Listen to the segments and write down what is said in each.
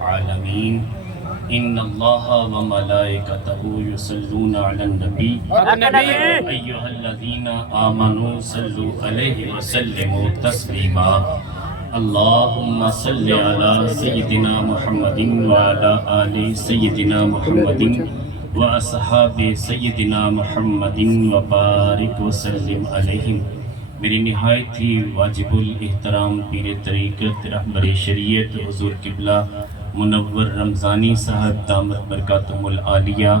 العالمین ان اللہ و ملائکتہ یصلون علی النبی ایھا الذین آمنوا صلوا علیہ وسلموا تسلیما اللہم صل علی سیدنا محمد وعلی آل سیدنا محمد واصحاب سیدنا محمد وبارک وسلم علیہم۔ میری نہایت ہی واجب الاحترام پیر طریقت رہبر شریعت حضور قبلہ منور رمضانی صاحب دامت برکاتہم العالیہ،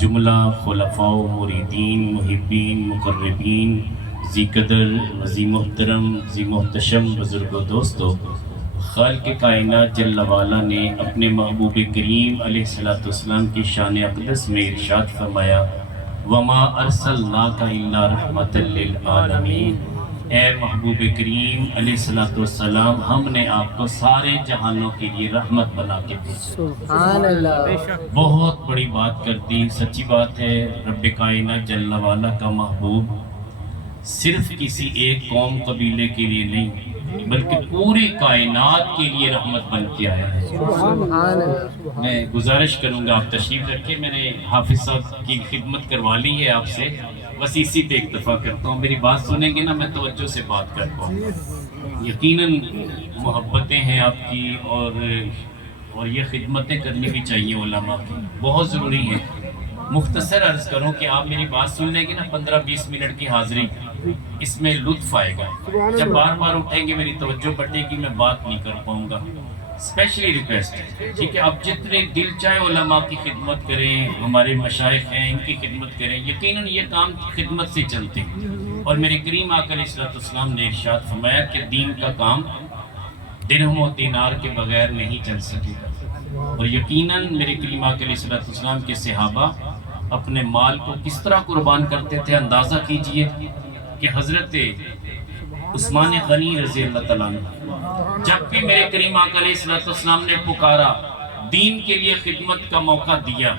جملہ خلفاء و مریدین محبین مقربین، ذی قدر وذی محترم ذی محتشم بزرگ و دوستو، خالق کائنات جل وعلا نے اپنے محبوب کریم علیہ السلام کی شان اقدس میں ارشاد فرمایا وَمَا أَرْسَلْنَاكَ إِلَّا رَحْمَةً لِلْعَالَمِينَ، اے محبوب کریم علیہ السلام، ہم نے آپ کو سارے جہانوں کے لیے رحمت بنا کے بھیجا۔ سبحان اللہ۔ بہت بڑی بات کر دی، سچی بات ہے۔ رب کائنات جل وعلا کا محبوب صرف کسی ایک قوم قبیلے کے لیے نہیں بلکہ پوری کائنات کے لیے رحمت بن کے آیا ہے۔ سبحان اللہ۔ میں گزارش کروں گا آپ تشریف رکھیں، میں نے حافظ صاحب کی خدمت کروا لی ہے آپ سے، بس اسی پہ اکتفا کرتا ہوں۔ میری بات سنیں گے نا، میں توجہ سے بات کرتا ہوں۔ یقیناً محبتیں ہیں آپ کی اور یہ خدمتیں کرنی بھی چاہیے علماء کی، بہت ضروری ہیں۔ مختصر عرض کروں کہ آپ میری بات سن لیں گے نا، 15-20 منٹ کی حاضری، اس میں لطف آئے گا۔ جب بار بار اٹھیں گے میری توجہ بٹے گی، میں بات نہیں کر پاؤں گا۔ اسپیشلی ریکویسٹ ہے، ٹھیک ہے؟ آپ جتنے دل چاہے علماء کی خدمت کریں، ہمارے مشائخ ہیں ان کی خدمت کریں، یقیناً یہ کام خدمت سے چلتے ہیں۔ اور میرے کریم آقا علیہ السلام نے ارشاد فرمایا کہ دین کا کام درہم و دینار کے بغیر نہیں چل سکے گا۔ اور یقیناً میرے کریم آقا علیہ السلام کے صحابہ اپنے مال کو کس طرح قربان کرتے تھے، اندازہ کیجئے کہ حضرت عثمان غنی رضی اللہ تعالیٰ عنہ جب بھی میرے کریم آقا علیہ السلام نے پکارا، دین کے لیے خدمت کا موقع دیا،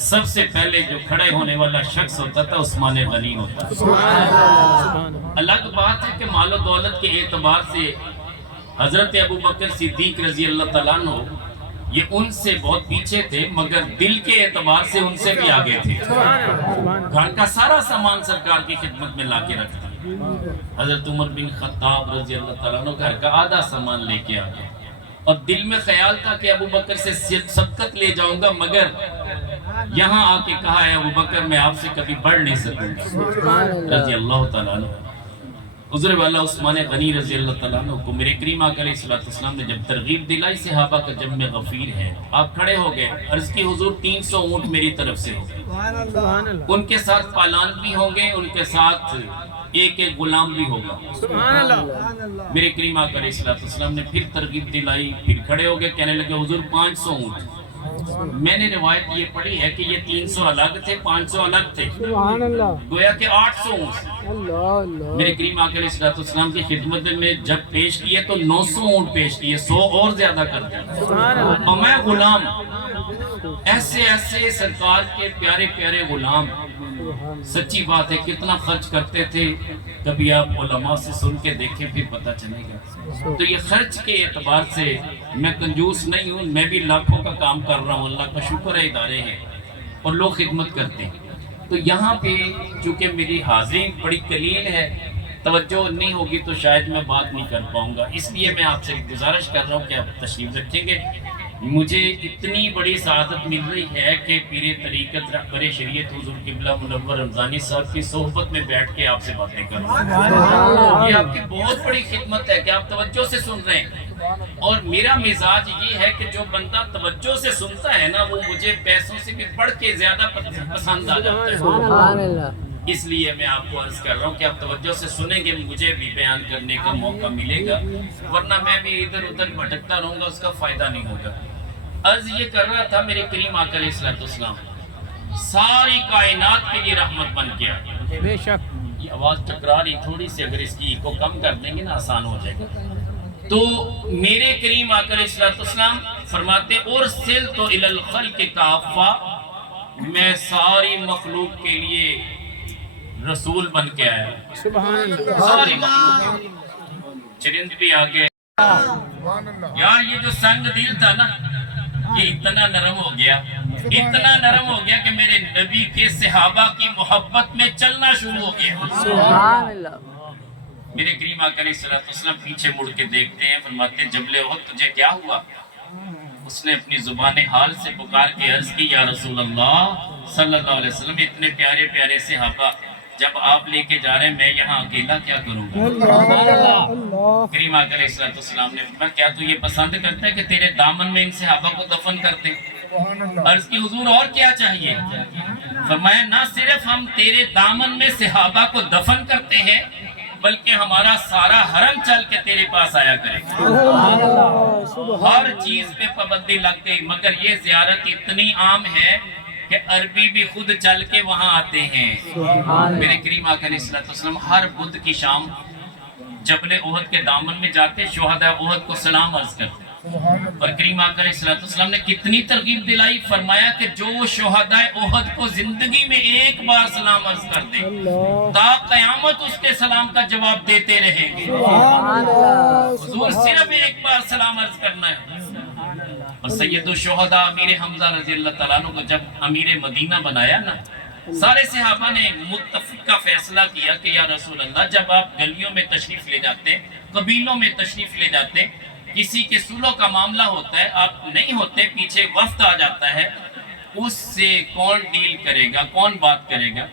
سب سے پہلے جو کھڑے ہونے والا شخص ہوتا تھا عثمان غنی ہوتا تھا۔ الگ بات ہے کہ مال و دولت کے اعتبار سے حضرت ابو بکر صدیق رضی اللہ تعالیٰ عنہ یہ ان سے بہت پیچھے تھے، مگر دل کے اعتبار سے ان سے بھی آگے تھے۔ گھر کا سارا سامان سرکار کی خدمت میں لا کے رکھتا۔ حضرت عمر بن خطاب رضی اللہ تعالیٰ عنہ گھر کا آدھا سامان لے کے آگے، اور دل میں خیال تھا کہ ابو بکر سے سبقت لے جاؤں گا، مگر یہاں آ کے کہا ہے ابو بکر میں آپ سے کبھی بڑھ نہیں سکوں گا رضی اللہ تعالیٰ عنہ۔ حضور والا عثمان غنی رضی اللہ تعالیٰ عنہ کو میرے کریم آقا علیہ السلام نے جب ترغیب دلائی، صحابہ کا جب میں غفیر ہے، آپ کھڑے ہو گئے، عرض کی حضور 300 اونٹ میری طرف سے ہو گئے، ان کے ساتھ پالان بھی ہوں گے، ان کے ساتھ ایک ایک غلام بھی ہوگا۔ میرے کریم آقا علیہ السلام نے پھر ترغیب دلائی، پھر کھڑے ہو گئے، کہنے لگے حضور 500 اونٹ۔ میں نے روایت یہ پڑھی ہے کہ یہ 300 الگ تھے، 500 الگ تھے، گویا کہ 800 اونٹ میرے کریم آقا علیہ السلام کی خدمت میں جب پیش کیے تو 900 اونٹ پیش کیے، 100 اور زیادہ کر دیا، اور میں غلام، ایسے ایسے سرکار کے پیارے پیارے غلام۔ سچی بات ہے کتنا خرچ کرتے تھے، کبھی آپ علماء سے سن کے دیکھیں پھر پتہ چلے گا۔ تو یہ خرچ کے اعتبار سے میں کنجوس نہیں ہوں، میں بھی لاکھوں کا کام کر رہا ہوں، اللہ کا شکر ہے ادارے ہیں اور لوگ خدمت کرتے ہیں۔ تو یہاں پہ چونکہ میری حاضری بڑی قلیل ہے، توجہ نہیں ہوگی تو شاید میں بات نہیں کر پاؤں گا، اس لیے میں آپ سے گزارش کر رہا ہوں کہ آپ تشریف رکھیں گے۔ مجھے اتنی بڑی سعادت مل رہی ہے کہ پیر طریقت رہبر شریعت حضور قبلہ منور رمضانی صاحب کی صحبت میں بیٹھ کے آپ سے باتیں کر رہا ہوں۔ یہ آپ کی بہت بڑی خدمت ہے کہ آپ توجہ سے سن رہے ہیں، اور میرا مزاج یہ ہے کہ جو بندہ توجہ سے سنتا ہے نا، وہ مجھے پیسوں سے بھی بڑھ کے زیادہ پسند آ جاتا ہے۔ اس لیے میں آپ کو عرض کر رہا ہوں کہ آپ توجہ سے سنیں گے، مجھے بھی بیان کرنے کا موقع ملے گا، ورنہ میں بھی ادھر ادھر بھٹکتا رہوں گا، اس کا فائدہ نہیں ہوگا۔ عرض یہ کر رہا تھا میرے کریم آقا علیہ السلام ساری کائنات کے لیے رحمت بن گیا۔ بے شک یہ آواز ٹکرا رہی تھوڑی سی، اگر اس کی کو کم کر دیں گے نا آسان ہو جائے گا۔ تو میرے کریم آقا علیہ السلام فرماتے ارسلت الی الخلق کافہ، میں ساری مخلوق کے لیے رسول بن کے آیا، سبحان اللہ۔ ساری مخلوق۔ چرند بھی آگے یار، یہ جو سنگ دل تھا نا، یہ اتنا نرم ہو گیا، اتنا نرم ہو گیا کہ میرے نبی کے صحابہ کی محبت میں چلنا شروع ہو گیا۔ سبحان اللہ۔ میرے کریم آقا علیہ السلام پیچھے مڑ کے دیکھتے ہیں، فرماتے ہیں جبل احد تجھے کیا ہوا؟ اس نے اپنی زبان حال سے پکار کے عرض کی یا رسول اللہ صلی اللہ علیہ وسلم، اتنے پیارے پیارے صحابہ جب آپ لے کے جا رہے ہیں، میں یہاں اکیلا کیا کروں گا؟ کریم آقا علیہ السلام نے فرمایا کیا تو یہ پسند کرتا ہے کہ تیرے دامن میں ان صحابہ کو دفن کر دیں؟ عرض کی حضور اور کیا چاہیے؟ فرمایا نہ صرف ہم تیرے دامن میں صحابہ کو دفن کرتے ہیں بلکہ ہمارا سارا حرم چل کے تیرے پاس آیا کرے گا۔ ہر چیز پہ پابندی لگ گئی، مگر یہ زیارت اتنی عام ہے کہ عربی بھی خود چل کے وہاں آتے ہیں۔ میرے کریم آقا علیہ السلام ہر بدھ کی شام جبل احد کے دامن میں جاتے، شہداء احد کو سلام عرض کرتے، اور کریم آقا علیہ السلام نے کتنی ترغیب دلائی، فرمایا کہ جو شہداء احد کو زندگی میں ایک بار سلام عرض کر دے تا قیامت اس کے سلام کا جواب دیتے رہیں گے۔ حضور صرف ایک بار سلام عرض کرنا ہے۔ اور سید الشہداء امیر حمزہ رضی اللہ تعالیٰ عنہ کو جب امیر مدینہ بنایا نا، سارے صحابہ نے متفقہ فیصلہ کیا کہ یا رسول اللہ جب آپ گلیوں میں تشریف لے جاتے، قبیلوں میں تشریف لے جاتے، کسی کے سلو کا معاملہ ہوتا ہے، آپ نہیں ہوتے، پیچھے وفد آ جاتا ہے، اس سے کون ڈیل کرے گا، کون بات کرے گا؟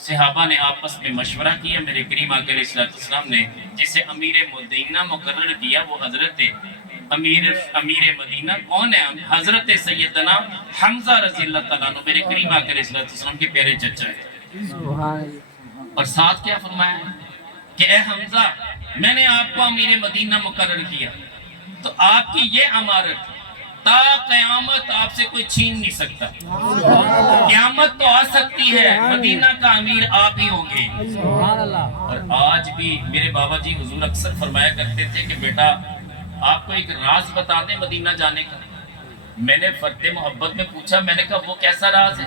صحابہ نے آپس میں مشورہ کیا، میرے کریم آقا علیہ السلام نے جسے امیر مدینہ مقرر کیا وہ حضرت امیر مدینہ کون ہے؟ حضرت سیدنا حمزہ رضی اللہ تعالیٰ عنہ، میرے کریم آقا علیہ السلام کے پیارے چچا ہے۔ اور ساتھ کیا فرمایا ہے کہ اے حمزہ میں نے آپ کو امیر مدینہ مقرر کیا تو آپ کی یہ امارت تا قیامت آپ سے کوئی چھین نہیں سکتا۔ قیامت تو آ سکتی ہے، مدینہ کا امیر آپ ہی ہوں گے۔ اور آج بھی میرے بابا جی حضور اکثر فرمایا کرتے تھے کہ بیٹا آپ کو ایک راز بتا دیں مدینہ جانے کا۔ میں نے فرد محبت میں پوچھا، میں نے کہا وہ کیسا راز ہے؟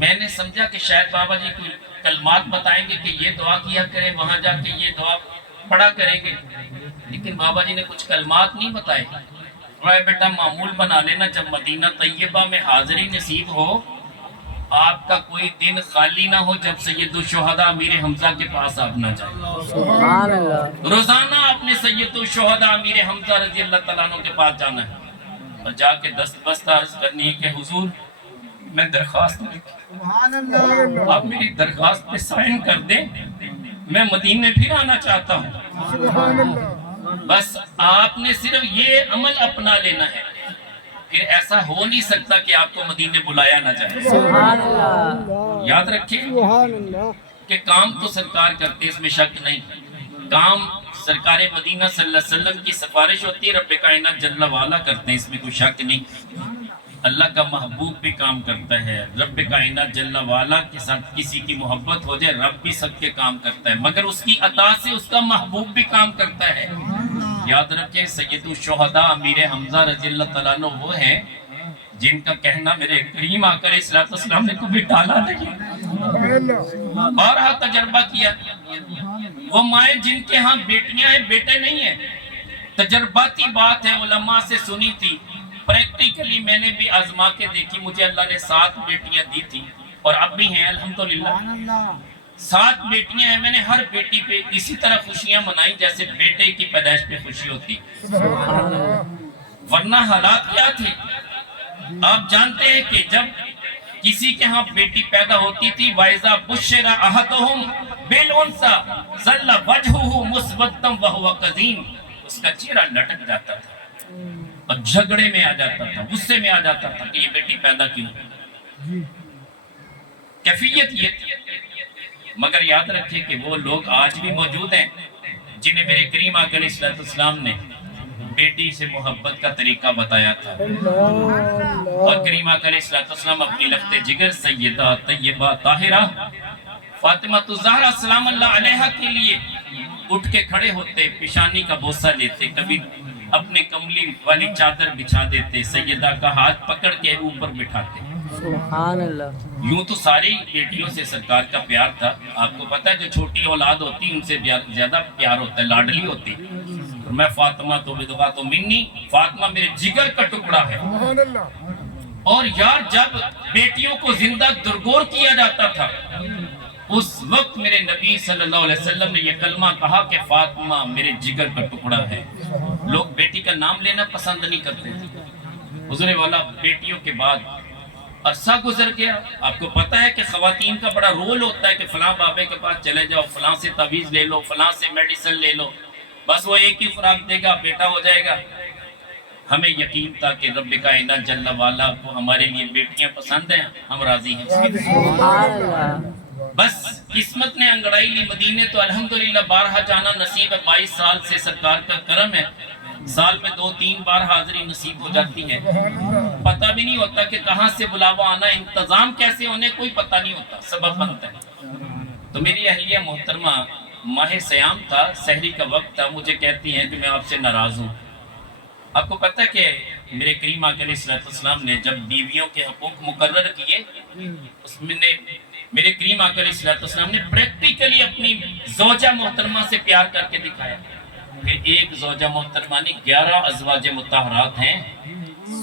میں نے سمجھا کہ شاید بابا جی کوئی کلمات بتائیں گے کہ یہ دعا کیا کریں، وہاں جا کے یہ دعا پڑھا کریں گے، لیکن بابا جی نے کچھ کلمات نہیں بتائے۔ رائے بیٹا معمول بنا لینا جب مدینہ طیبہ میں حاضری نصیب ہو، آپ کا کوئی دن خالی نہ ہو جب سید الشہداء امیر حمزہ کے پاس آپ نہ جائیں۔ روزانہ آپ نے سید الشہداء امیر حمزہ رضی اللہ تعالیٰ عنہ کے پاس جانا ہے اور جا کے دستبست عرض کرنی ہے کہ حضور میں درخواست آپ میری درخواست پہ سائن کر دیں، میں مدینے پھر آنا چاہتا ہوں۔ بس آپ نے صرف یہ عمل اپنا لینا ہے، پھر ایسا ہو نہیں سکتا کہ آپ کو مدینے بلایا نہ جائے۔ یاد رکھیں کہ کام تو سرکار کرتے، اس میں شک نہیں، کام سرکار مدینہ صلی اللہ علیہ وسلم کی سفارش ہوتی ہے، رب کائنات جل والا کرتے ہیں، اس میں کوئی شک نہیں۔ اللہ کا محبوب بھی کام کرتا ہے، رب کائنات جل والا کے ساتھ کسی کی محبت ہو جائے، رب بھی سب کے کام کرتا ہے، مگر اس کی عطا سے اس کا محبوب بھی کام کرتا ہے۔ یاد رکھیں سید الشہداء امیر حمزہ رضی اللہ تعالیٰ عنہ وہ ہیں جن کا کہنا میرے کریم آقا علیہ السلام نے کبھی ٹالا نہیں، بارہا تجربہ کیا۔ وہ مائیں جن کے ہاں بیٹیاں ہیں بیٹے نہیں ہیں، تجرباتی بات ہے، علماء سے سنی تھی، پریکٹیکلی میں نے بھی آزما کے دیکھی، مجھے اللہ نے 7 بیٹیاں دی تھی اور اب بھی ہیں الحمدللہ۔ 7 بیٹیاں ہیں، میں نے ہر بیٹی پہ اسی طرح خوشیاں منائی جیسے بیٹے کی پیدائش پہ خوشی ہوتی، ورنہ حالات کیا تھے آپ جانتے ہیں کہ جب کسی کے ہاں بیٹی پیدا ہوتی تھی وَإِذَا بُشِّرَ أَحَدُهُمْ بِالْأُنثَىٰ ظَلَّ وَجْهُهُ مُسْوَدًّا وَهُوَ كَظِيمٌ، اس کا چہرہ لٹک جاتا تھا اور جھگڑے میں آ جاتا تھا، غصے میں آ جاتا تھا کہ یہ بیٹی پیدا کیوں، کیفیت یہ تھی۔ مگر یاد رکھیں کہ وہ لوگ آج بھی موجود ہیں جنہیں میرے کریم آقا علیہ السلام نے بیٹی سے محبت کا طریقہ بتایا تھا، اور کریم آقا علیہ السلام اپنی لخت جگر سیدہ طیبہ طاہرہ فاطمہ الزہرا سلام اللہ علیہا کے لیے اٹھ کے کھڑے ہوتے، پیشانی کا بوسہ لیتے، کبھی اپنے کملی والی چادر بچھا دیتے، سیدہ کا ہاتھ پکڑ کے اوپر بٹھاتے۔ سبحان اللہ۔ یوں تو ساری بیٹیوں سے سرکار کا پیار تھا، آپ کو پتہ ہے جو چھوٹی اولاد ہوتی ان سے زیادہ پیار ہوتا ہے، لاڈلی ہوتی، میں فاطمہ تو بدغا تو منی، فاطمہ میرے جگر کا ٹکڑا ہے۔ اور یار جب بیٹیوں کو زندہ درگور کیا جاتا تھا اس وقت میرے نبی صلی اللہ علیہ وسلم نے یہ کلمہ کہا کہ فاطمہ میرے جگر کا ٹکڑا ہے۔ لوگ بیٹی کا نام لینا پسند نہیں کرتے تھے۔ حضور والا بیٹیوں کے بعد عرصہ گزر گیا۔ آپ کو پتہ ہے کہ خواتین کا بڑا رول ہوتا ہے کہ فلاں بابے کے پاس چلے جاؤ، فلاں سے تعویذ لے لو، فلاں سے میڈیسن لے لو، بس وہ ایک ہی خوراک دے گا، بیٹا ہو جائے گا۔ ہمیں یقین تھا کہ رب کائنات جل والا کو ہمارے لیے بیٹیاں پسند ہیں، ہم راضی ہیں۔ سبحان اللہ۔ بس قسمت نے انگڑائی لی مدینے تو الحمدللہ بارہا جانا نصیب ہے۔ 22 سال سے سرکار کا کرم ہے، سال میں 2-3 بار حاضری نصیب ہو جاتی ہے۔ پتہ بھی نہیں ہوتا کہ کہاں سے بلاوا آنا، انتظام کیسے ہونے کوئی پتہ نہیں ہوتا، سبب بنتا ہے۔ تو میری اہلیہ محترمہ ماہ سیام تھا، سحری کا وقت تھا، مجھے کہتی ہیں کہ میں آپ سے ناراض ہوں۔ آپ کو پتہ ہے کہ میرے کریم آقا علیہ السلام نے جب بیویوں کے حقوق مقرر کیے، اس میں نے میرے کریم آقا علیہ السلام نے پریکٹیکلی اپنی زوجہ محترمہ سے پیار کر کے دکھایا۔ پھر ایک زوجہ محترمہ نہیں 11 ازواج مطہرات ہیں،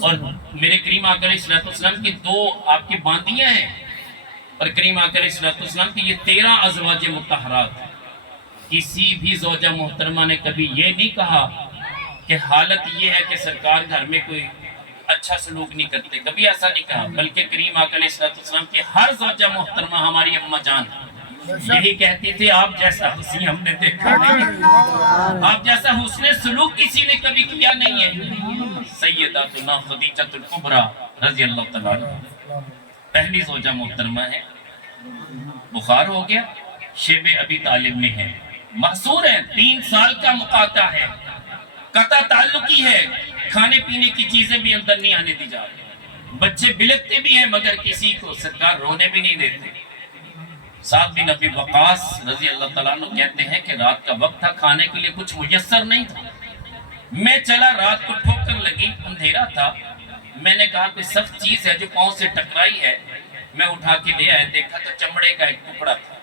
اور میرے کریم آقا علیہ السلام کی 2 آپ کی باندیاں ہیں، اور کریم آقا علیہ السلام کی یہ 13 ازواج مطہرات۔ کسی بھی زوجہ محترمہ نے کبھی یہ نہیں کہا کہ حالت یہ ہے کہ سرکار گھر میں کوئی اچھا سلوک نہیں کرتے، کبھی ایسا نہیں کہا، بلکہ کریم آقا علیہ السلام کی ہر زوجہ محترمہ ہماری اماں جان یہی کہتی تھی آپ جیسا حسین ہم نے دیکھا نہیں، آپ جیسا حسن سلوک کسی نے کبھی کیا نہیں ہے۔ سیداتنا خدیجہ الکبریٰ رضی اللہ تعالیٰ عنہ پہلی زوجہ محترمہ ہے۔ بخار ہو گیا، شیب ابی طالب میں ہے، محصور ہے، 3 سال کا مقاطع ہے، قطع تعلقی ہے، کھانے پینے کی چیزیں بھی اندر نہیں آنے دی جا رہی، بچے بلکتے بھی ہیں مگر کسی کو سرکار رونے بھی نہیں دیتے۔ سعد بن ابی وقاص رضی اللہ تعالیٰ عنہ کہتے ہیں کہ رات کا وقت تھا، کھانے کے لیے کچھ میسر نہیں تھا، میں چلا، رات کو ٹھوکر لگی، اندھیرا تھا، میں نے کہا کوئی سخت چیز ہے جو پاؤں سے ٹکرائی ہے، میں اٹھا کے لے آیا، دیکھا تو چمڑے کا ایک ٹکڑا تھا۔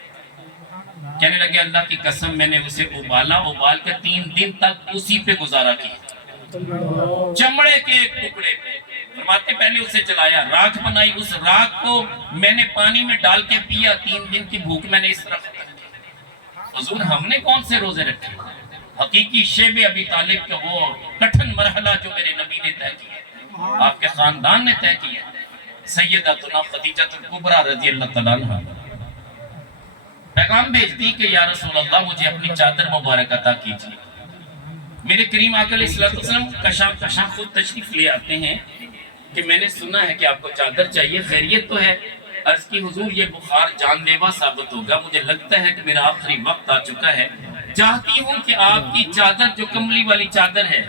کہنے لگے اللہ کی قسم میں نے اسے ابال کے 3 دن تک اسی پہ گزارا کیا، چمڑے کے ایک ٹکڑے پہ۔ فرماتے پہلے اسے جلایا، راکھ بنائی، اس راکھ کو میں نے پانی میں ڈال کے پیا، 3 دن کی بھوک میں نے اس طرح ختم کی۔ حضور ہم نے کون سے روزے رکھے؟ حقیقی شیب ابی طالب کا وہ کٹھن مرحلہ جو میرے نبی نے طے کیا، آپ کے خاندان نے طے کیا۔ سیداتنا خدیجہ الکبریٰ رضی اللہ تعالیٰ عنہ پیغام بھیجتی کہ یا رسول اللہ مجھے اپنی چادر مبارک عطا کیجیے۔ میرے کریم آقا علیہ السلام کشاں خود تشریف لے آتے ہیں کہ میں نے سنا ہے کہ آپ کو چادر چاہیے، خیریت تو ہے؟ عرض کی حضور یہ بخار جان لیوا ثابت ہوگا، مجھے لگتا ہے کہ میرا آخری وقت آ چکا ہے، چاہتی ہوں کہ آپ کی چادر جو کملی والی چادر ہے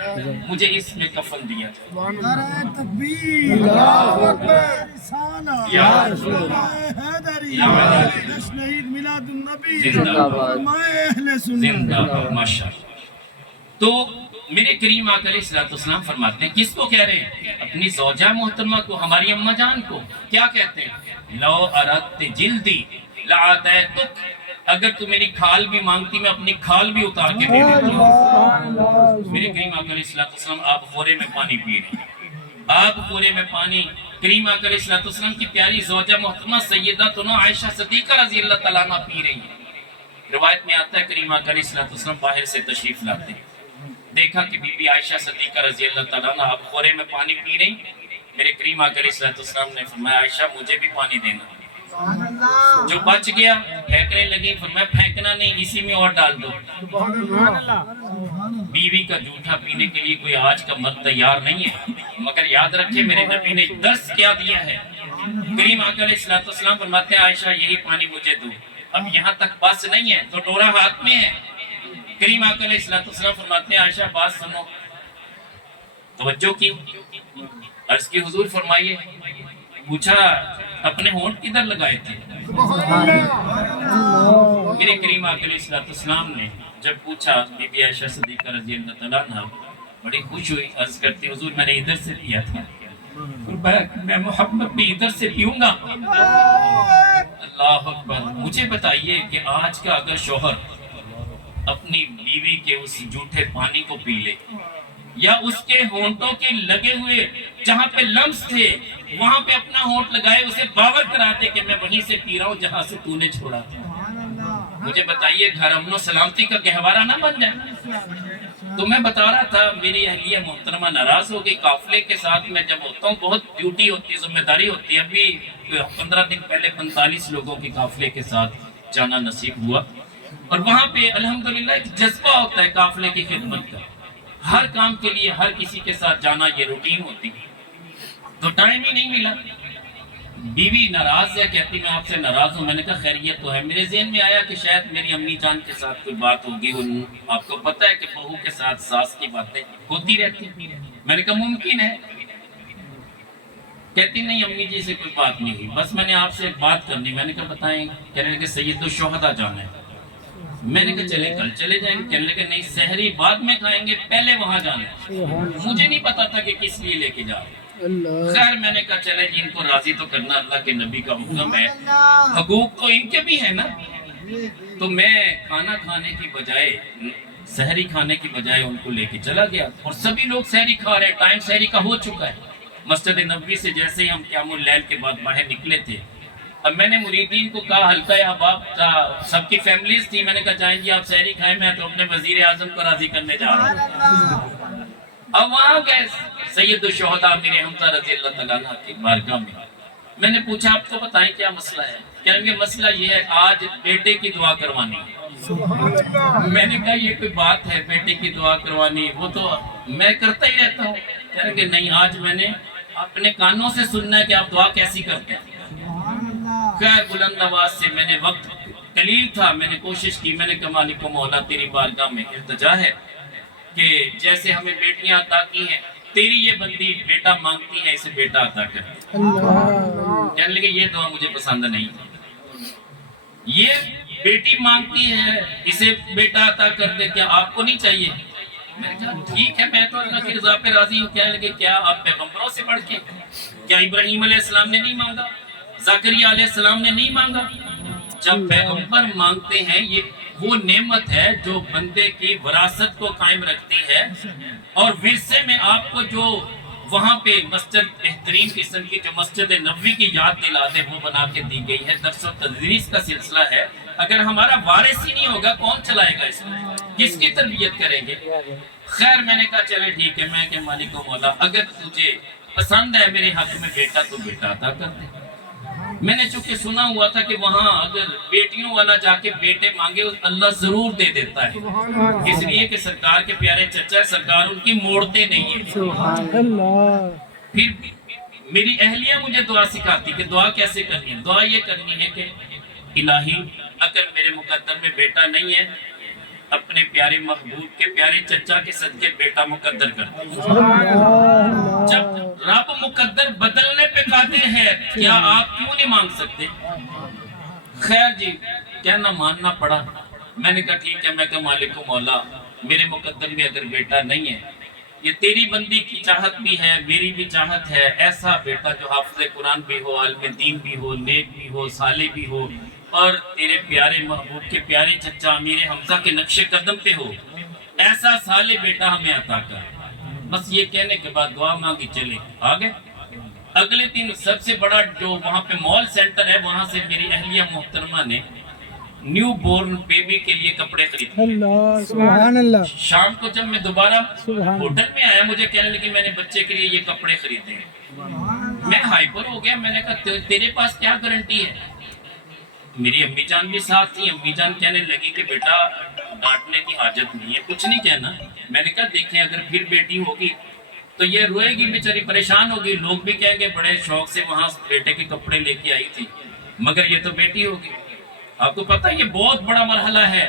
مجھے اس میں کفن دیا جائے۔ نعرہ تکبیر، اللہ اکبر، رسالہ، یا رسول اللہ حیدری، جشن عید میلاد النبی، زندہ باد، فرمائے اہل سنت۔ زندہ باد، ماشاءاللہ۔ تو میرے کریم آقا علیہ السلام فرماتے ہیں، کس کو کہہ رہے ہیں؟ اپنی زوجہ محترمہ کو، ہماری اماں جان کو۔ کیا کہتے ہیں؟ لو اردت جلدی لعطیتک، اگر تو میری کھال بھی مانگتی میں اپنی کھال بھی اتار کے دے دیتا ہوں۔ میرے کریم آقا علیہ السلام آپ خورے میں پانی پی رہے ہیں، آپ خورے میں پانی، کریم آقا علیہ السلام کی پیاری زوجہ محترمہ سیداتنا عائشہ صدیقہ رضی اللہ تعالیٰ عنہ پی رہی ہیں۔ روایت میں آتا ہے کریم آقا علیہ السلام باہر سے تشریف لاتے ہیں، دیکھا کہ بی بی عائشہ صدیقہ رضی اللہ تعالیٰ عنہ اب خورے میں پانی پی رہی، میرے کریم آقا علیہ السلام نے فرمایا عائشہ مجھے بھی پانی دینا، جو بچ گیا پھینکنے لگی، فرمایا پھینکنا نہیں اسی میں اور ڈال دو۔ بیوی کا جھوٹا پینے کے لیے کوئی آج کا مرد تیار نہیں ہے، مگر یاد رکھے میرے نبی نے درس کیا دیا ہے۔ کریم آقا علیہ السلام فرماتے ہیں عائشہ یہی پانی مجھے دو، اب یہاں تک بس نہیں ہے تو ڈورا ہاتھ میں ہے۔ کریم آقا علیہ السلام فرماتے ہیں عائشہ بات سنو، توجہ کی، عرض کی حضور فرمائیے، پوچھا اپنے ہونٹ کدھر لگائے تھے؟ میرے کریم آقا علیہ السلام نے جب پوچھا، بی بی عائشہ صدیقہ رضی اللہ تعالیٰ عنہ بڑی خوش ہوئی، عرض کرتی حضور میں نے ادھر سے پیا تھا، میں محبت بھی ادھر سے پیوں گا۔ اللہ اکبر۔ مجھے بتائیے کہ آج کا اگر شوہر اپنی بیوی کے اس جھوٹے پانی کو پی لے، یا اس کے ہونٹوں کے لگے ہوئے جہاں پہ لمس تھے وہاں پہ اپنا ہونٹ لگائے، اسے باور کراتے کہ میں وہیں سے پی رہا ہوں جہاں سے تو نے چھوڑا تھا۔ مجھے بتائیے گھر امن و سلامتی کا گہوارہ نہ بن جائے۔ تو میں بتا رہا تھا میری اہلیہ محترمہ ناراض ہو گئی۔ قافلے کے ساتھ میں جب ہوتا ہوں بہت ڈیوٹی ہوتی ہے، ذمہ داری ہوتی ہے۔ ابھی 15 دن پہلے 45 لوگوں کے قافلے کے ساتھ جانا نصیب ہوا، اور وہاں پہ الحمدللہ ایک جذبہ ہوتا ہے قافلے کی خدمت کا۔ ہر کام کے لیے ہر کسی کے ساتھ جانا یہ روٹین ہوتی ہے، تو ٹائم ہی نہیں ملا۔ بیوی ناراض ہے، کہتی میں آپ سے ناراض ہوں۔ میں نے کہا خیریت تو ہے؟ میرے ذہن میں آیا کہ شاید میری امی جان کے ساتھ کوئی بات ہوگی۔ آپ کو پتہ ہے کہ بہو کے ساتھ ساس کی باتیں ہوتی رہتی۔ میں نے کہا ممکن ہے؟ کہتی نہیں امی جی سے کوئی بات نہیں ہوئی، بس میں نے آپ سے ایک بات کرنی۔ میں نے کہا بتائیں؟ کہنے لگے سید الشہداء جانا ہے۔ میں نے کہا چلے کل چلے جائیں گے۔ کہنے لگے نہیں سحری بعد میں کھائیں گے، پہلے وہاں جانا ہے۔ مجھے نہیں پتا تھا کہ کس لیے لے کے جا رہے۔ خیر میں نے کہا چلے جی ان کو راضی تو کرنا اللہ کے نبی کا حکم ہے، حقوق تو ان کے بھی ہے نا۔ تو میں کھانا کھانے کی بجائے، سحری کھانے کی بجائے ان کو لے کے چلا گیا، اور سبھی لوگ سحری کھا رہے، ٹائم سحری کا ہو چکا ہے۔ مسجد نبوی سے جیسے ہی ہم قیام اللیل کے بعد باہر نکلے تھے، اب میں نے مریدین کو کہا حلقہ احباب کا سب کی فیملیز تھی، میں نے کہا جائیں جی آپ سحری کھائیں، میں تو اپنے وزیر اعظم کو راضی کرنے جا رہا ہوں۔ اب وہاں گئے سید الشہداء میرے حمزہ رضی اللہ تعالیٰ عنہ کی بارگاہ میں نے پوچھا آپ کو بتائیں کیا مسئلہ ہے؟ کہیں گے مسئلہ یہ ہے آج بیٹے کی دعا کروانی ہے۔ میں نے کہا یہ کوئی بات ہے بیٹے کی دعا کروانی؟ وہ تو میں کرتا ہی رہتا ہوں۔ کہیں گے نہیں آج میں نے اپنے کانوں سے سننا ہے کہ آپ دعا کیسی کرتے ہیں۔ خیر بلند آواز سے میں نے، وقت قلیل تھا، میں نے کوشش کی، میں نے کہا مالک و مولا تیری بارگاہ میں التجا ہے کہ جیسے ہمیں بیٹیاں عطا کی ہیں، تیری یہ بندی بیٹا مانگتی ہے، اسے بیٹا عطا کر۔ کہنے لگے یہ دعا مجھے پسند نہیں، یہ بیٹی مانگتی ہے اسے بیٹا عطا کر دے، کیا آپ کو نہیں چاہیے؟ میں نے کہا ٹھیک ہے میں تو اللہ کی رضا پہ راضی ہوں۔ کہنے لگے کیا آپ پیغمبروں سے بڑھ کے؟ کیا ابراہیم علیہ السلام نے نہیں مانگا؟ زکریا علیہ السلام نے نہیں مانگا؟ جب پیغمبر مانگتے ہیں، یہ وہ نعمت ہے جو بندے کی وراثت کو قائم رکھتی ہے، اور ورثے میں آپ کو جو وہاں پہ مسجد بہترین قسم کی جو مسجد نبوی کی یاد دلا دے وہ بنا کے دی گئی ہے۔ درس و تدریس کا سلسلہ ہے، اگر ہمارا وارث ہی نہیں ہوگا کون چلائے گا اس میں؟ کس کی تربیت کریں گے؟ خیر میں نے کہا چلے ٹھیک ہے، میں کہ مالک و مولا اگر تجھے پسند ہے میرے حق میں بیٹا تو بیٹا عطا کر دے۔ میں نے چونکہ سنا ہوا تھا کہ وہاں اگر بیٹیوں والا جا کے بیٹے مانگے اللہ ضرور دے دیتا ہے، اس لیے کہ سرکار کے پیارے چچا سرکار ان کی موڑتے نہیں ہیں۔ پھر میری اہلیہ مجھے دعا سکھاتی کہ دعا کیسے کرنی ہے۔ دعا یہ کرنی ہے کہ الہی اگر میرے مقدر میں بیٹا نہیں ہے، اپنے پیارے محبوب کے پیارے چچا کے صدقے بیٹا مقدر کر دے۔ جب رب مقدر بدلنے پہ قادر ہے، کیا آپ کیوں نہیں مانگ سکتے؟ خیر جی کہنا ماننا پڑا۔ میں نے کہا ٹھیک ہے، میں کہ مالک و مولا میرے مقدر میں اگر بیٹا نہیں ہے، یہ تیری بندی کی چاہت بھی ہے، میری بھی چاہت ہے، ایسا بیٹا جو حافظ قرآن بھی ہو، عالم دین بھی ہو، نیک بھی ہو، صالح بھی ہو، اور تیرے پیارے محبوب کے پیارے چچا امیر حمزہ کے نقش قدم پہ ہو، ایسا صالح بیٹا ہمیں عطا کر۔ بس یہ کہنے کے بعد دعا مانگی چلے آگے۔ اگلے دن سب سے بڑا جو وہاں پہ مال سینٹر ہے، وہاں سے میری اہلیہ محترمہ نے نیو بورن بیبی کے لیے کپڑے خریدے۔ اللہ سبحان اللہ۔ شام کو جب میں دوبارہ ہوٹل میں آیا، مجھے کہنے لگی میں نے بچے کے لیے یہ کپڑے خریدے ہیں۔ میں ہائپر ہو گیا، میں نے کہا تیرے پاس کیا گارنٹی ہے؟ میری امی جان بھی ساتھ تھی۔ امی جان کہنے لگی کہ بیٹا ڈانٹنے کی حاجت نہیں ہے، کچھ نہیں کہنا۔ میں نے کہا دیکھیں اگر پھر بیٹی ہوگی تو یہ روئے گی بیچاری، پریشان ہوگی، لوگ بھی کہیں گے بڑے شوق سے وہاں بیٹے کے کپڑے لے کے آئی تھی، مگر یہ تو بیٹی ہوگی۔ آپ کو پتہ یہ بہت بڑا مرحلہ ہے۔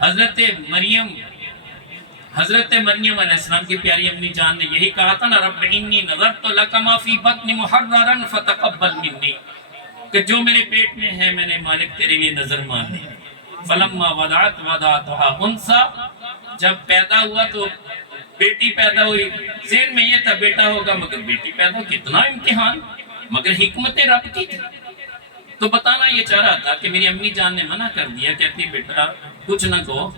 حضرت مریم علیہ السلام کی پیاری امی جان نے یہی کہا تھا نا، رب انی نظرت لک ما فی بطنی محررا فتقبل منی، کہ جو میرے پیٹ میں ہے میں نے مالک تیرے لیے نظر مان لی۔ فلما وضعتها انثى، جب پیدا ہوا تو بیٹی پیدا ہوئی، ذہن میں یہ تھا بیٹا ہوگا، مگر بیٹی پیدا ہو، کتنا امتحان، مگر حکمت رب کی تھی۔ تو بتانا یہ چاہ رہا تھا کہ میری امی جان نے منع کر دیا، کہتی بیٹا کچھ نہ کہو،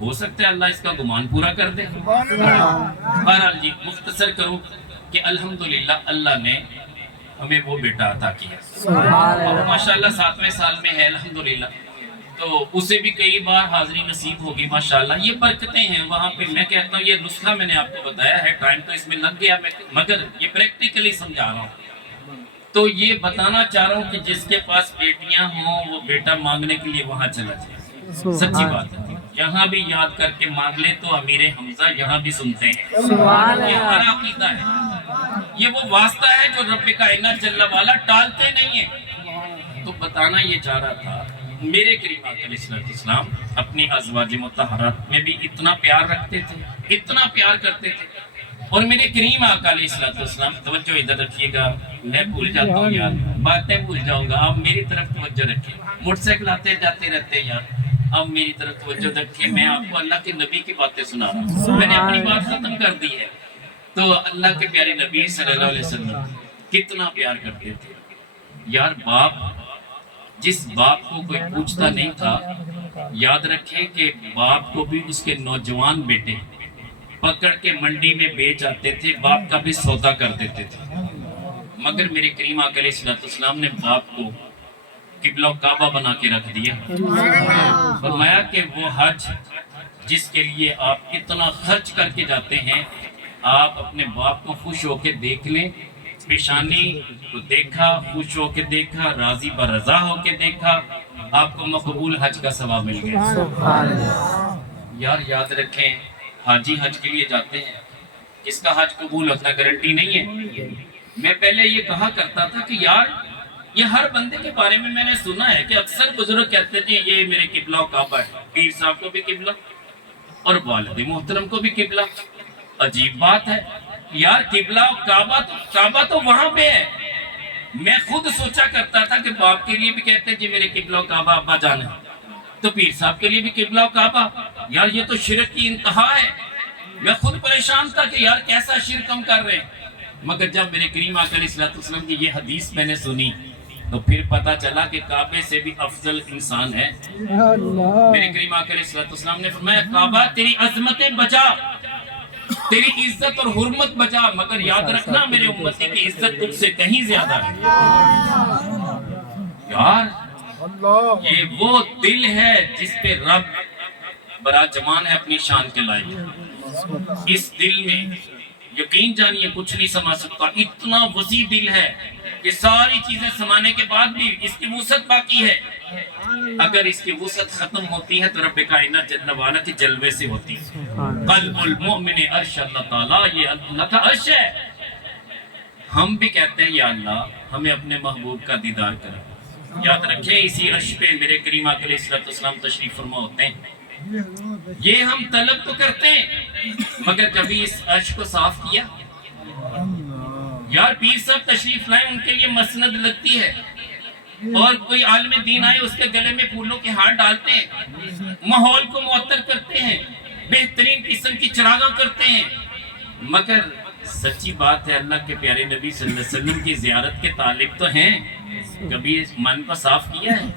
ہو سکتا ہے اللہ اس کا گمان پورا کر دے. بہرحال جی مختصر کروں کہ الحمدللہ اللہ نے ہمیں وہ بیٹا عطا کیا اور ماشاءاللہ 7ویں سال میں ہے الحمدللہ. تو اسے بھی کئی بار حاضری نصیب ہوگی ماشاءاللہ. یہ برکتیں ہیں وہاں پہ. میں کہتا ہوں یہ نسخہ میں نے آپ کو بتایا ہے, ٹائم تو اس میں لگ گیا مگر یہ پریکٹیکلی سمجھا رہا ہوں. تو یہ بتانا چاہ رہا ہوں کہ جس کے پاس بیٹیاں ہوں وہ بیٹا مانگنے کے لیے وہاں چلا جائے. سچی بات ہے. یہاں بھی یاد کر کے مانگ لے تو امیر حمزہ یہاں بھی سنتے ہیں. یہ ہمارا عقیدہ ہے. یہ وہ واسطہ ہے جو رب کائنات جل والا ٹالتے نہیں ہیں. تو بتانا یہ چاہ رہا تھا میرے کریم آقا علیہ السلام اپنی ازواج مطہرات میں بھی اتنا پیار رکھتے تھے, اتنا پیار کرتے تھے. اور میرے کریم آقا علیہ السلام, توجہ ادھر رکھیے گا, میں بھول جاتا ہوں یار, باتیں بھول جاؤں گا, آپ میری طرف توجہ رکھیے. موٹر سائیکل آتے جاتے رہتے ہیں یار, اب میری طرف توجہ رکھیے. میں آپ کو اللہ کے نبی کی باتیں سنا رہا ہوں. میں نے اپنی بات ختم کر دی ہے. تو اللہ کے پیارے نبی صلی اللہ علیہ وسلم کتنا پیار کرتے تھے یار. جس باپ کو کوئی پوچھتا نہیں تھا, یاد رکھیں کہ باپ کو بھی اس کے نوجوان بیٹے پکڑ کے منڈی میں بیچ آتے تھے, باپ کا بھی سودا کر دیتے تھے. مگر میرے کریم آقا علیہ السلام نے باپ کو قبلہ کعبہ بنا کے رکھ دیا. فرمایا کہ وہ حج جس کے لیے آپ اتنا خرچ کر کے جاتے ہیں, آپ اپنے باپ کو خوش ہو کے دیکھ لیں. پیشانی کو دیکھا, خوش ہو کے دیکھا, راضی برضا ہو کے دیکھا, آپ کو مقبول حج کا ثواب مل گیا. یار یاد رکھیں حاجی حج کے لیے جاتے ہیں, اس کا حج قبول ہوتا گارنٹی نہیں ہے. میں پہلے یہ کہا کرتا تھا کہ یار یہ ہر بندے کے بارے میں نے سنا ہے کہ اکثر بزرگ کہتے تھے یہ میرے قبلہ و کعبہ ہے. پیر صاحب کو بھی قبلہ اور والد محترم کو بھی قبلہ. عجیب بات ہے یار, قبلہ و کعبہ تو وہاں پہ ہے. میں خود سوچا کرتا تھا کہ باپ کے لیے بھی کہتے ہیں جی میرے قبلہ و کعبہ ابا جان ہے, تو پیر صاحب کے لیے بھی قبلہ و کعبہ. یار یہ تو شرک کی انتہا ہے. میں خود پریشان تھا کہ یار کیسا شرک ہم کر رہے ہیں. مگر جب میرے کریم آقا علیہ السلام کی یہ حدیث میں نے سنی تو پھر پتا چلا کہ کعبے سے بھی افضل انسان ہے. میرے کریم آقا علیہ السلام نے فرمایا کعبہ تیری عظمتیں بچا, تیری عزت اور حرمت بچا, مگر یاد رکھنا میرے امتی کی عزت تجھ سے کہیں زیادہ ہے. یار یہ وہ دل ہے جس پہ رب براجمان ہے اپنی شان کے لائق. اس دل میں یقین جانیے کچھ نہیں سما سکتا. اتنا وسیع دل ہے کہ ساری چیزیں سمانے کے بعد بھی اس کی وسعت باقی ہے. اگر اس کی وسعت ختم ہوتی ہے تو رب کائنات جل وعلا کے جلوے سے ہوتی ہے. قلب المؤمن عرش اللہ تعالیٰ, یہ اللہ کا عرش ہے. ہم بھی کہتے ہیں یا اللہ ہمیں اپنے محبوب کا دیدار کریں. یاد رکھیں اسی عرش پہ میرے کریم آقا علیہ السلام تشریف فرما ہوتے ہیں. یہ ہم طلب تو کرتے ہیں مگر کبھی اس عرش کو صاف کیا. یار پیر صاحب تشریف لائیں, ان کے لیے مسند لگتی ہے, اور کوئی عالم دین آئے اس کے گلے میں پھولوں کے ہار ڈالتے ہیں, ماحول کو معطر کرتے ہیں, بہترین قسم کی چراغاں کرتے ہیں. مگر سچی بات ہے اللہ کے پیارے نبی صلی اللہ علیہ وسلم کی زیارت کے طالب تو ہیں, کبھی من کو صاف کیا ہے؟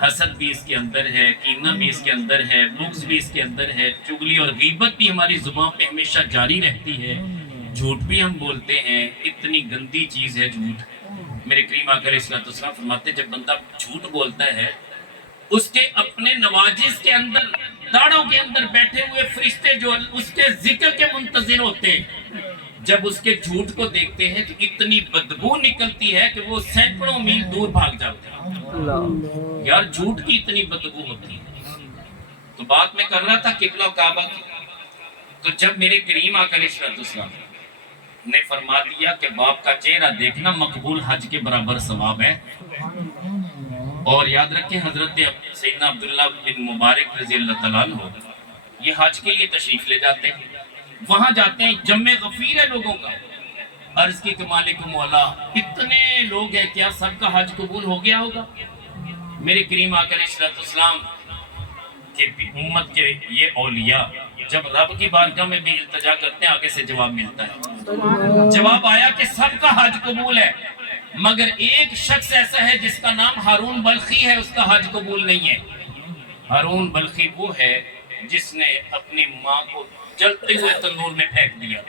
حسد بھی اس کے اندر ہے, کینہ بھی اس کے اندر ہے, بغض بھی اس کے اندر ہے, چغلی اور غیبت بھی ہماری زبان پہ ہمیشہ جاری رہتی ہے, جھوٹ بھی ہم بولتے ہیں. اتنی گندی چیز ہے جھوٹ. میرے کریم آقا علیہ السلام فرماتے ہیں جب بندہ جھوٹ بولتا ہے اس کے اپنے نواجس کے اندر, داڑھوں کے اندر بیٹھے ہوئے فرشتے جو اس کے ذکر کے منتظر ہوتے ہیں, جب اس کے جھوٹ کو دیکھتے ہیں تو اتنی بدبو نکلتی ہے کہ وہ سینکڑوں میل دور بھاگ جاتے ہیں. یار جھوٹ کی اتنی بدبو ہوتی ہے. تو بات میں کر رہا تھا قبلہ و کعبہ کی. تو جب میرے کریم آقا علیہ السلام نے فرما دیا کہ باپ کا چہرہ دیکھنا مقبول حج کے برابر ثواب ہے. اور یاد رکھیں حضرت سیدنا عبداللہ بن مبارک رضی اللہ تعالیٰ عنہ یہ حج کے لیے تشریف لے جاتے ہیں. وہاں جاتے ہیں, جمع غفیر ہے لوگوں کا. عرض کی کہ مالک مولا اتنے لوگ ہیں, کیا سب کا حج قبول ہو گیا ہوگا؟ میرے کریم آقا علیہ السلام کہ امت کے یہ اولیاء جب رب کی بارگاہ میں بھی التجا کرتے ہیں آگے سے جواب ملتا ہے. جواب آیا کہ سب کا حج قبول ہے, مگر ایک شخص ایسا ہے جس کا نام ہارون بلخی ہے, اس کا حج قبول نہیں ہے. ہارون بلخی وہ ہے جس نے اپنی ماں کو جلتے ہوئے تندور میں پھینک دیا.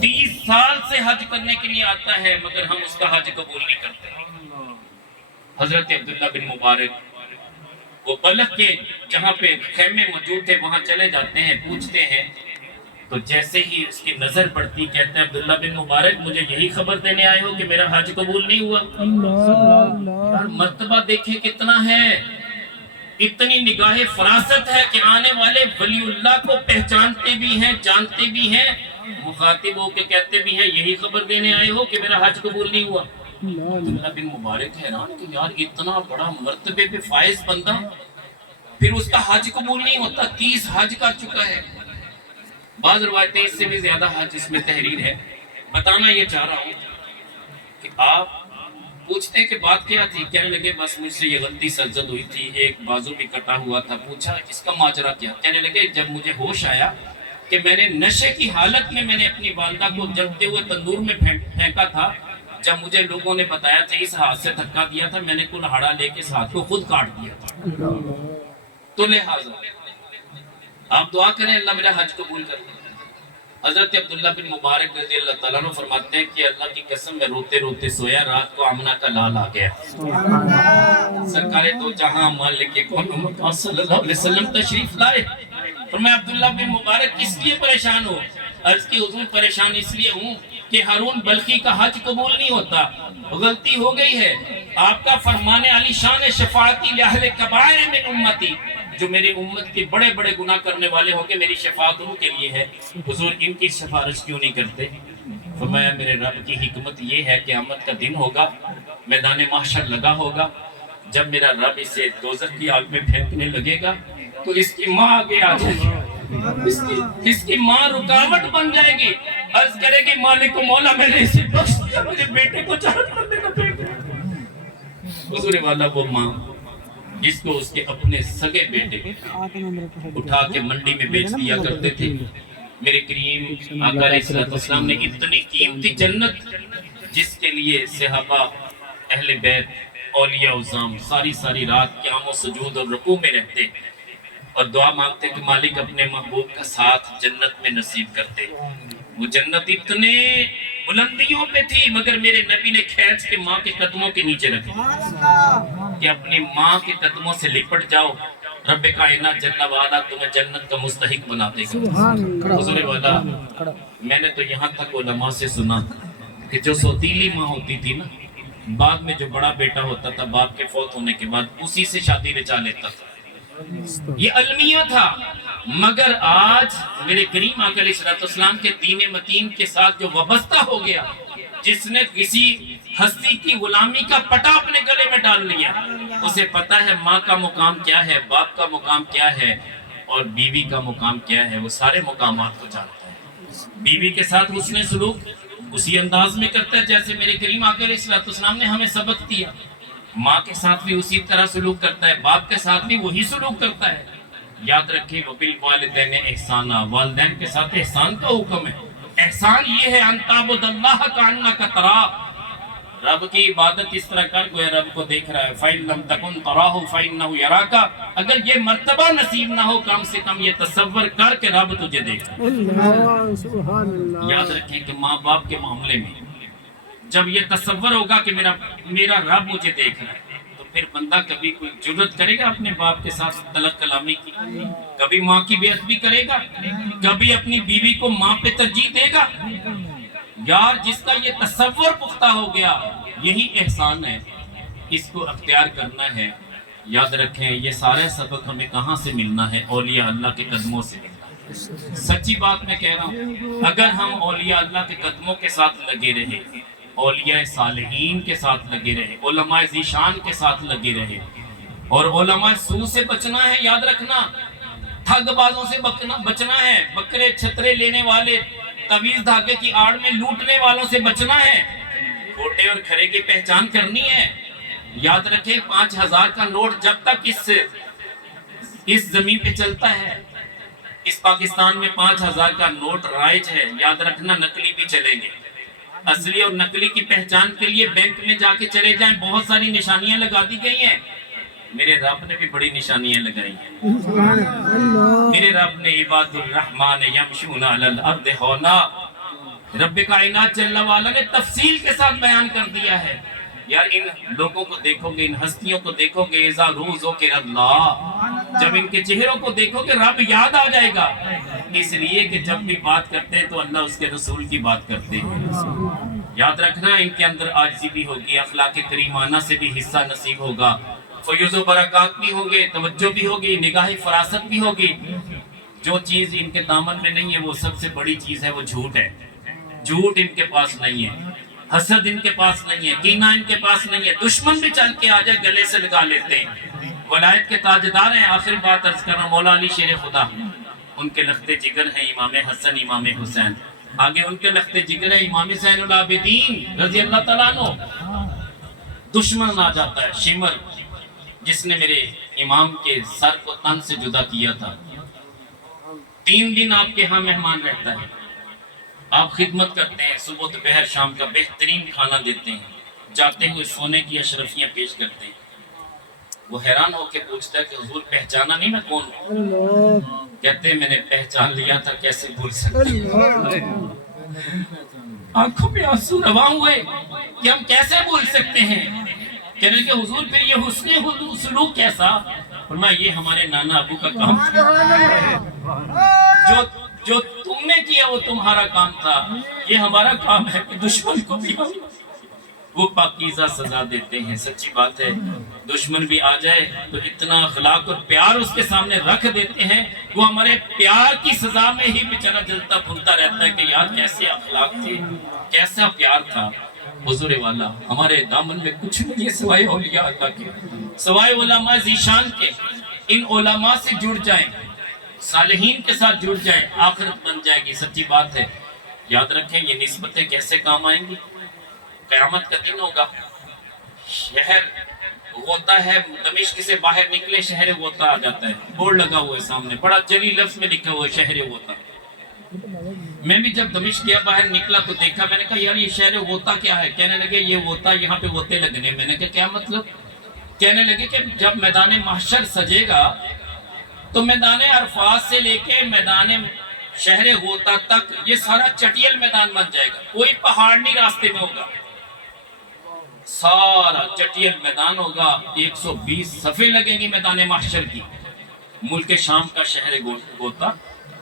30 سال سے حج کرنے کے لیے آتا ہے مگر ہم اس کا حج قبول نہیں کرتے. حضرت عبداللہ بن مبارک وہ بلخ کے جہاں پہ خیمے موجود تھے وہاں چلے جاتے ہیں, پوچھتے ہیں, تو جیسے ہی اس کی نظر پڑتی کہتے ہیں عبداللہ بن مبارک مجھے یہی خبر دینے آئے ہو کہ میرا حج قبول نہیں ہوا. اور مرتبہ دیکھیں کتنا ہے, اتنی نگاہ فراست ہے کہ آنے والے ولی اللہ کو پہچانتے بھی ہیں, جانتے بھی ہیں, مخاطب ہو کے کہتے بھی ہیں یہی خبر دینے آئے ہو کہ میرا حج قبول نہیں ہوا. عبداللہ بن مبارک حیران کہ یار اتنا بڑا مرتبے پہ فائز بندہ پھر اس کا حج قبول نہیں ہوتا. 30 حج کر چکا ہے, بعض روایتیں اس سے بھی زیادہ حج اس میں تحریر ہے. بتانا یہ چاہ رہا ہوں کہ آپ پوچھتے کہ بات کیا تھی, کہنے لگے بس مجھ سے یہ غلطی سرزد ہوئی تھی, ایک بازو بھی کٹا ہوا تھا. پوچھا اس کا ماجرا کیا؟ کہنے لگے جب مجھے ہوش آیا کہ میں نے نشے کی حالت میں نے اپنی والدہ کو جلتے ہوئے تندور میں پھینکا تھا, جب مجھے لوگوں نے بتایا تھا اس ہاتھ سے دھکا دیا تھا, میں نے کلہاڑا لے کے اس ہاتھ کو خود کاٹ دیا تھا. تو لہٰذا آپ دعا کریں اللہ میرا حج قبول کر دے. حضرت عبداللہ بن مبارک رضی اللہ تعالیٰ عنہ فرماتے ہیں کہ اللہ کی قسم میں روتے روتے سویا, رات کو آمنہ کا لال آ گیا. سرکار تو جہاں مالک کون محمد صلی اللہ علیہ وسلم تشریف لائے. اور میں عبداللہ بن مبارک کس لیے پریشان ہوں؟ عرض کی حضور پریشان اس لیے ہوں کہ ہارون بلخی کا حج قبول نہیں ہوتا, غلطی ہو گئی ہے. آپ کا فرمان علی شان شفاعتی لأہل کبائر من امتی, جو میری امت کے بڑے بڑے گناہ کرنے والے ہوں گے میری شفاعت ان کے لیے ہے, حضور ان کی سفارش کیوں نہیں کرتے؟ فرمایا میرے رب کی حکمت یہ ہے کہ قیامت کا دن ہوگا, میدان محشر لگا ہوگا, جب میرا رب اسے دوزخ کی آگ میں پھینکنے لگے گا تو اس کی ماں آگے آ جائے گی, اس کی ماں رکاوٹ بن جائے گی, عرض کرے گی مالک و مولا میں نے اسے بخش دیا, میرے بیٹے کو جہنم میں نہ پھینک. حضور والا وہ ماں جس کو اس کے اپنے سگے بیٹے اٹھا کے منڈی میں بیچ دیا کرتے تھے, میرے کریم آقا علیہ السلام نے اتنی قیمتی جنت جس کے لیے صحابہ, اہل بیت, اولیاء عظام ساری رات قیام و سجود اور رکوع میں رہتے اور دعا مانگتے کہ مالک اپنے محبوب کا ساتھ جنت میں نصیب کرتے. وہ جنت اتنے بلندیوں پہ تھی مگر میرے نبی نے کھینچ کے ماں کے قدموں کے نیچے رکھ دیا کہ اپنی ماں کے قدموں سے لپٹ جاؤ, رب کائنات جل وعلا تمہیں جنت کا مستحق بنا دے گا. حضور والا میں نے تو یہاں تک علماء سے سنا کہ جو سوتیلی ماں ہوتی تھی نا, بعد میں جو بڑا بیٹا ہوتا تھا باپ کے فوت ہونے کے بعد اسی سے شادی رچا لیتا تھا. یہ المیہ تھا. مگر آج میرے کریم آقا علیہ السلام کے دین متین کے ساتھ جو وابستہ ہو گیا, جس نے کسی ہستی کی غلامی کا پٹا اپنے گلے میں ڈال لیا, اسے پتا ہے ماں کا مقام کیا ہے, باپ کا مقام کیا ہے اور بیوی کا مقام کیا ہے. وہ سارے مقامات کو جانتا ہے. بیوی کے ساتھ حسن سلوک اسی انداز میں کرتا ہے جیسے میرے کریم آقا علیہ السلام نے ہمیں سبق دیا. ماں کے ساتھ بھی اسی طرح سلوک کرتا ہے, باپ کے ساتھ بھی وہی سلوک کرتا ہے. یاد رکھیں وبالوالدین احسانا, والدین کے ساتھ احسان کا حکم ہے. احسان یہ ہے ان تعبد اللہ کانک تراہ, رب کی عبادت اس طرح کر گویا رب کو دیکھ رہا ہے. فَإِن لَمْ تَكُنْ تَرَاهُ فَإِنَّهُ يَرَاكَ, اگر یہ مرتبہ نصیب نہ ہو کم سے کم یہ تصور کر کے رب تجھے دیکھ رہا ہے. یاد رکھیں کہ ماں باپ کے معاملے میں جب یہ تصور ہوگا کہ میرا رب مجھے دیکھ رہا ہے تو پھر بندہ کبھی کوئی جرت کرے گا اپنے باپ کے ساتھ طلق کلامی کی, کبھی ماں کی بے ادبی کرے گا, کبھی اپنی بیوی کو ماں پہ ترجیح دے گا. یار جس کا یہ تصور پختہ ہو گیا یہی احسان ہے, اس کو اختیار کرنا ہے. یاد رکھیں یہ سارے سبق ہمیں کہاں سے ملنا ہے؟ اولیاء اللہ کے قدموں سے ملنا ہے. سچی بات میں کہہ رہا ہوں, اگر ہم اولیاء اللہ کے قدموں کے ساتھ لگے رہے, اولیاء صالحین کے ساتھ لگے رہے, علماء ذیشان کے ساتھ لگے رہے اور علماء سو سے بچنا ہے. یاد رکھنا ٹھگ بازوں سے بچنا ہے, بکرے چھترے لینے والے, طویل دھاگے کی آڑ میں لوٹنے والوں سے بچنا ہے. کھوٹے اور کھرے کی پہچان کرنی ہے. یاد رکھیں 5000 کا نوٹ جب تک اس زمین پہ چلتا ہے, اس پاکستان میں 5000 کا نوٹ رائج ہے. یاد رکھنا نقلی بھی چلیں گے. اصلی اور نقلی کی پہچان کے لیے بینک میں جا کے چلے جائیں, بہت ساری نشانیاں لگا دی گئی ہیں. میرے رب نے بھی بڑی نشانیاں لگائی ہیں. میرے رب نے عباد الرحمن یمشون علی الارض ہونا، رب کائنات جل وعلا نے تفصیل کے ساتھ بیان کر دیا ہے. یار ان لوگوں کو دیکھو گے، ان ہستیوں کو دیکھو گے، اذا روزو کے اللہ، جب ان کے چہروں کو دیکھو گے رب یاد آ جائے گا. اس لیے کہ جب بھی بات کرتے ہیں تو اللہ اس کے رسول کی بات کرتے ہیں. یاد رکھنا ان کے اندر عاجزی بھی ہوگی، اخلاق کریمانہ سے بھی حصہ نصیب ہوگا، فیض و برکات بھی ہوگی، توجہ بھی ہوگی، نگاہ فراست بھی ہوگی. جو چیز ان کے دامن میں نہیں ہے وہ سب سے بڑی چیز ہے، وہ جھوٹ ہے. جھوٹ ان کے پاس نہیں ہے، حسد ان کے پاس نہیں ہے، کینہ ان کے پاس نہیں ہے. دشمن بھی چل کے آ جائے گلے سے لگا لیتے ہیں. ولایت کے تاجدار ہیں. آخر بات عرض کرنا، مولا علی شیر خدا، ان کے لخت جگر ہیں امام حسن امام حسین. آگے ان کے لخت جگر ہے امام زین العابدین رضی اللہ تعالیٰ عنہ. دشمن آ جاتا ہے شمر، جس نے میرے امام کے سر کو تن سے جدا کیا تھا. 3 دن آپ کے ہاں مہمان رہتا ہے، آپ خدمت کرتے ہیں، صبح دوپہر شام کا بہترین کھانا دیتے ہیں، جاتے ہوئے سونے کی اشرفیاں پیش کرتے ہیں. وہ حیران ہو کے پوچھتا ہے کہ حضور پہچانا نہیں میں کون ہوں؟ کہتے ہیں میں نے پہچان لیا تھا، کیسے بھول سکتے. آنکھوں میں آنسو رواں ہوئے کہ ہم کیسے بھول سکتے ہیں. کہنے کہ حضور پھر یہ حسن سلوک کیسا؟ فرمایا یہ ہمارے نانا ابو کا کام تھا، جو تم نے کیا وہ تمہارا کام تھا. یہ ہمارا کام ہے کہ دشمن کو بھی ہم وہ پاکیزہ سزا دیتے ہیں. سچی بات ہے، دشمن بھی آ جائے تو اتنا اخلاق اور پیار اس کے سامنے رکھ دیتے ہیں، وہ ہمارے پیار کی سزا میں ہی بیچارہ جلتا پھولتا رہتا ہے کہ یار کیسے اخلاق تھے، کیسا پیار تھا. حضور والا ہمارے دامن میں کچھ نہیں ہے سوائے اولیاء اللہ کے، سوائے علماء ذیشان کے. ان علماء سے جڑ جائیں، صالحین کے ساتھ جڑ جائیں، آخرت بن جائے گی. سچی بات ہے. یاد رکھیں یہ نسبتیں کیسے کام آئیں گی. قیامت کا دن ہوگا، شہر غوطہ ہے، دمشق سے باہر نکلے شہر غوطہ آ جاتا ہے، بورڈ لگا ہوا ہے سامنے، بڑا جلی لفظ میں لکھا ہوا ہے شہر غوطہ. میں بھی جب دمشق گیا باہر نکلا تو دیکھا، میں نے کہا یار یہ شہر غوطہ کیا ہے؟ کہنے لگے یہ غوطہ یہاں پہ غوطے لگنے. میں نے کہا کیا مطلب؟ کہنے لگے کہ جب میدان محشر سجے گا تو میدان عرفات سے لے کے میدان شہر غوطہ تک یہ سارا چٹیل میدان بن جائے گا، کوئی پہاڑ نہیں راستے میں ہوگا، سارا چٹیل میدان ہوگا. 120 صفیں لگیں گی میدان محشر کی. ملک شام کا شہر غوطہ،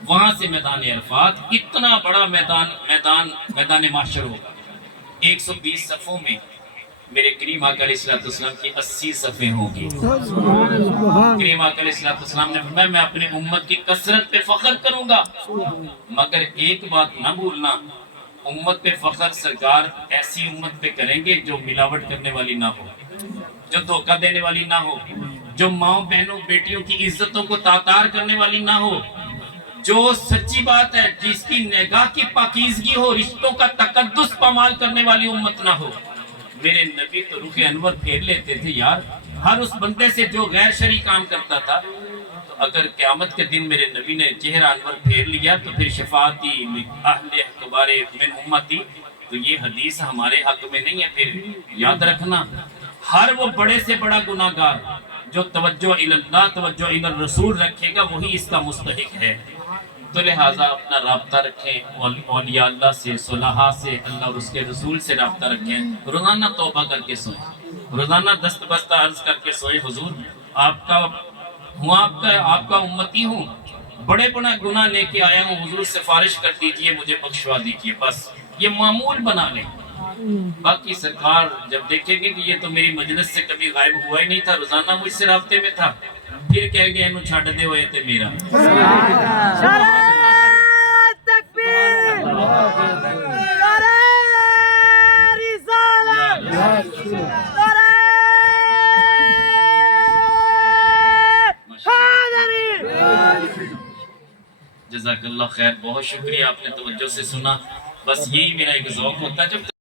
وہاں سے میدان عرفات، اتنا بڑا میدان محشر ہوگا. 120 صفوں میں میرے کریم آقا علیہ السلام کی 80 صفیں ہوں گی. کریم آقا علیہ السلام نے فرمایا میں اپنی امت کی کثرت پہ فخر کروں گا، مگر ایک بات نہ بھولنا، امت پہ فخر سرکار ایسی امت پہ کریں گے جو ملاوٹ کرنے والی نہ ہو، جو دھوکہ دینے والی نہ ہو، جو ماؤں بہنوں بیٹیوں کی عزتوں کو تاتار کرنے والی نہ ہو، جو سچی بات ہے جس کی نگاہ کی پاکیزگی ہو، رشتوں کا تقدس پامال کرنے والی امت نہ ہو. میرے نبی تو رخ انور پھیر لیتے تھے یار ہر اس بندے سے جو غیر شرعی کام کرتا تھا. تو اگر قیامت کے دن میرے نبی نے چہرہ انور پھیر لیا تو پھر شفاعتی اہل اخبار من امتی، تو یہ حدیث ہمارے حق میں نہیں ہے. پھر یاد رکھنا ہر وہ بڑے سے بڑا گناہگار جو توجہ اللہ توجہ الرسول رکھے گا وہی اس کا مستحق ہے. تو لہٰذا اپنا رابطہ رکھیں اولیاء اللہ سے، صلحاء سے، اللہ اور اس کے رسول سے رابطہ رکھیں. روزانہ توبہ کر کے سوئیں، روزانہ دست بستہ عرض کر کے سوئیں حضور آپ کا امتی ہوں، بڑے بڑا گناہ لے کے آیا ہوں، حضور سفارش کر دیجئے مجھے بخشوا دیجئے. بس یہ معمول بنا لیں. باقی سرکار جب دیکھیں گے کہ یہ تو میری مجلس سے کبھی غائب ہوا ہی نہیں تھا، روزانہ مجھ سے رابطے میں تھا، پھر کہہ گئے انہوں چھاڑ دے ہوئے تھے میرا. جزاک اللہ خیر، بہت شکریہ آپ نے توجہ سے سنا. بس یہی میرا ایک ذوق ہوتا ہے جب